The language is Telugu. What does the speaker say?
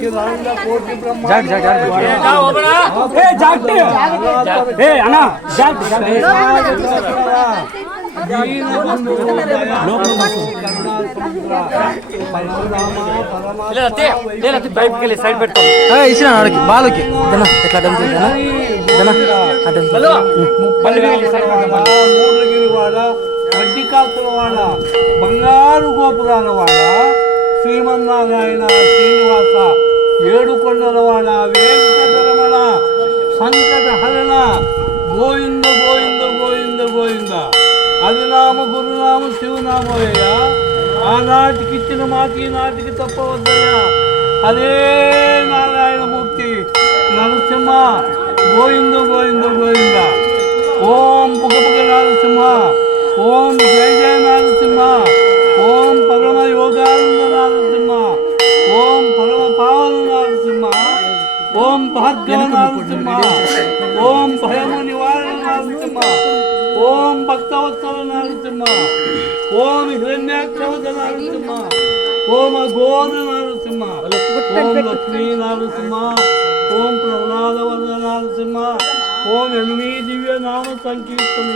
అఖిలాండ కోటి సైడ్ పెడతాం ఇచ్చిన బాలుకి ఎట్లా మూడగిరి వాడ వడ్డికాసుల వాడ బంగారు గోపురాల వాడ శ్రీమన్నారాయణ శ్రీనివాస ఏడుకొండల వాడ వెంకటరమణ సంకట హరణ గోవింద గోవింద గోవింద గోవింద అదినామ గురునామ శివనామయ్య ఆనాటికి ఇచ్చిన మాట ఈనాటికి తప్పవద్దయ్యా హరే నారాయణమూర్తి నరసింహ గోవింద గోవింద గోవింద ఓం పుగపుగ నరసింహ ఓం జయ జయ నరసింహ ఓం పరమ యోగానంద నరసింహ ఓం పరమ పావన నరసింహ ఓం భార్గవ నరసింహ ఓం భయము నివారణ నరసింహ ఓం భక్తవత్సల నరసింహ ఓం హిరణ్యాక్షవత నరసింహ ఓం అఘోర నరసింహ ఓం లక్ష్మీ నరసింహ ఓం ప్రహ్లాదవర నరసింహ ఓం ఎనిమిది దివ్య నామ సంకీర్తన